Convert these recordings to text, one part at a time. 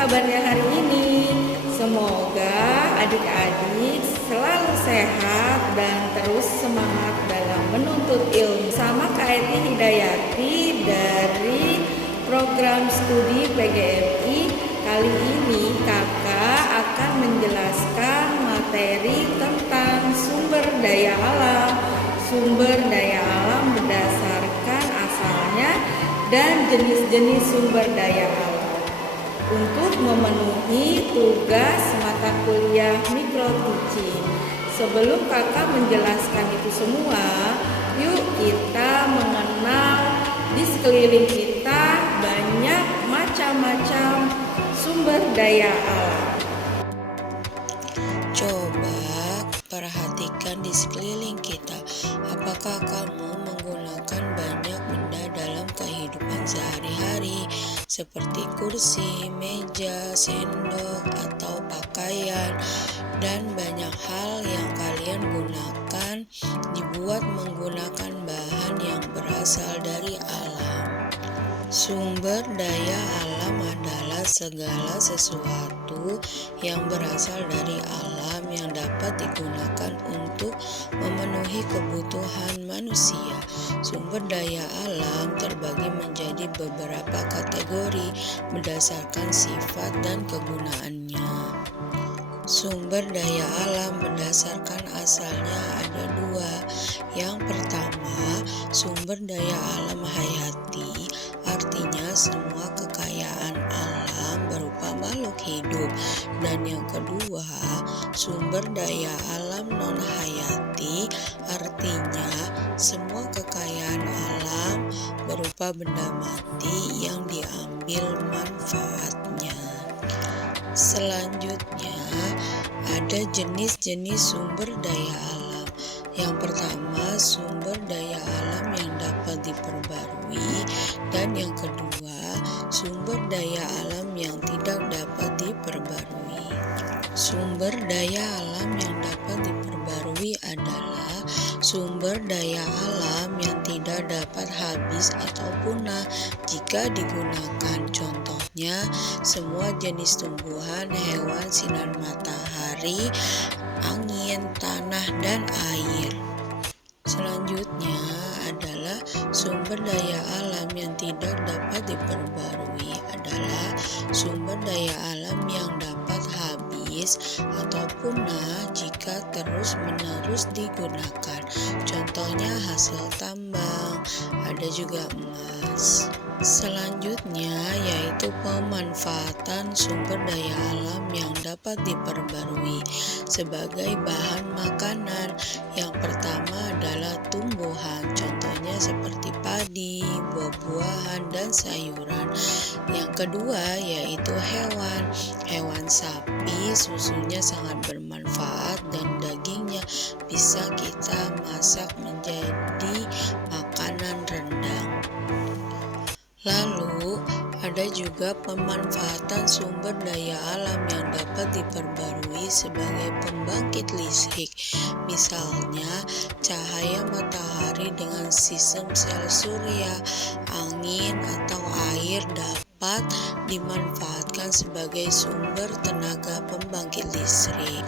kabarnya hari ini? Semoga adik-adik selalu sehat dan terus semangat dalam menuntut ilmu. Sama Kak Eti Hidayati dari program studi PGMI. Kali ini kakak akan menjelaskan materi tentang sumber daya alam. Sumber daya alam berdasarkan asalnya dan jenis-jenis sumber daya alam. Untuk memenuhi tugas mata kuliah mikro teaching. Sebelum kakak menjelaskan itu semua, yuk kita mengenal di sekeliling kita banyak macam-macam sumber daya alam. Coba perhatikan di sekeliling kita. Apakah kamu menggunakan banyak benda dalam kehidupan sehari-hari seperti kursi, meja, sendok, atau pakaian, dan banyak hal yang kalian gunakan dibuat menggunakan bahan yang berasal dari alam. Sumber daya alam adalah segala sesuatu yang berasal dari alam yang dapat digunakan untuk memenuhi kebutuhan manusia. Sumber daya alam terbagi menjadi beberapa kategori berdasarkan sifat dan kegunaannya. Sumber daya alam berdasarkan asalnya ada dua. Yang pertama, sumber daya alam hayati, artinya semua kekayaan alam berupa makhluk hidup. Dan yang kedua, sumber daya alam non-hayati, artinya semua kekayaan alam berupa benda mati yang diambil manfaatnya. Selanjutnya, ada jenis-jenis sumber daya alam. Yang pertama, sumber daya alam yang dapat diperbarui, dan yang kedua, sumber daya alam yang tidak dapat diperbarui. Sumber daya alam yang dapat diperbarui adalah sumber daya alam yang tidak dapat habis atau punah jika digunakan. Contohnya, semua jenis tumbuhan, hewan, sinar matahari, angin, tanah, dan air. Selanjutnya adalah sumber daya alam yang tidak dapat diperbarui adalah sumber daya alam yang dapat habis atau punah jika terus-menerus digunakan. Contohnya hasil tambang, ada juga emas. Selanjutnya yaitu pemanfaatan sumber daya alam yang dapat diperbarui sebagai bahan makanan. Yang pertama adalah tumbuhan, contohnya seperti padi, buah-buahan, dan sayuran. Yang kedua yaitu hewan. Hewan sapi, susunya sangat bermanfaat dan dagingnya bisa kita masak menjadi makanan rendang. Lalu, ada juga pemanfaatan sumber daya alam yang dapat diperbarui sebagai pembangkit listrik. Misalnya, cahaya matahari dengan sistem sel surya, angin, atau air dapat dimanfaatkan sebagai sumber tenaga pembangkit listrik.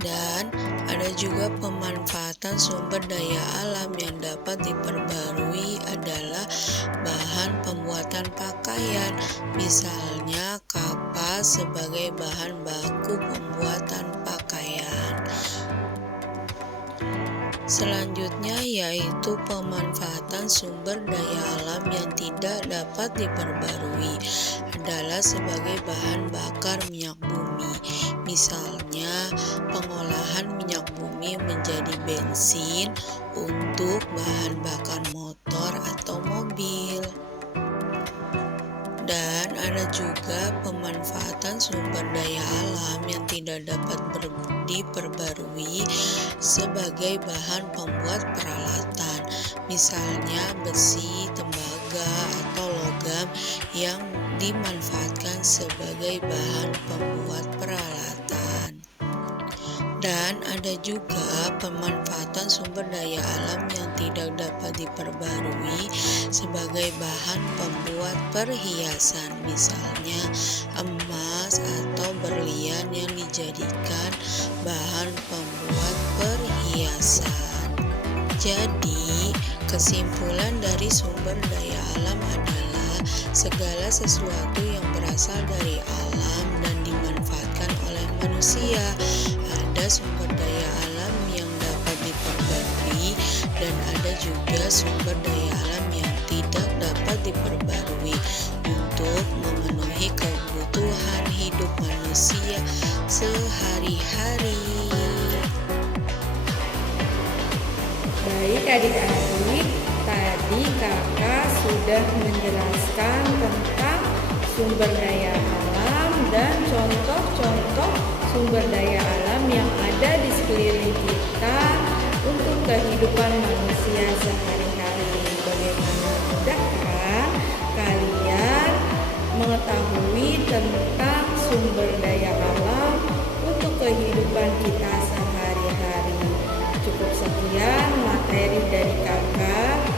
Dan ada juga pemanfaatan sumber daya alam yang dapat diperbarui adalah bahan pembuatan pakaian, misalnya kapas sebagai bahan baku pembuatan pakaian. Selanjutnya yaitu pemanfaatan sumber daya alam yang tidak dapat diperbarui adalah sebagai bahan bakar minyak bumi. Misalnya pengolahan minyak bumi menjadi bensin untuk bahan bakar motor atau mobil. Dan ada juga pemanfaatan sumber daya alam yang tidak dapat diperbarui sebagai bahan pembuat peralatan, misalnya besi, tembaga, atau logam yang dimanfaatkan sebagai bahan pembuat peralatan. Dan ada juga pemanfaatan sumber daya alam yang tidak dapat diperbarui sebagai bahan pembuat perhiasan, misalnya emas, emas atau berlian yang dijadikan bahan pembuat perhiasan. Jadi, kesimpulan dari sumber daya alam adalah segala sesuatu yang berasal dari alam dan dimanfaatkan oleh manusia. Ada sumber daya alam yang dapat diperbarui dan ada juga sumber daya alam yang tidak dapat diperbarui untuk memenuhi kebutuhan hidup manusia sehari-hari. Baik adik-adik, tadi kakak sudah menjelaskan tentang sumber daya alam dan contoh-contoh sumber daya alam yang ada di sekeliling kita untuk kehidupan manusia sehari-hari. Bagaimana mudah kan kalian mengetahui tentang sumber daya alam untuk kehidupan kita sehari-hari. Cukup sekian materi dari kakak.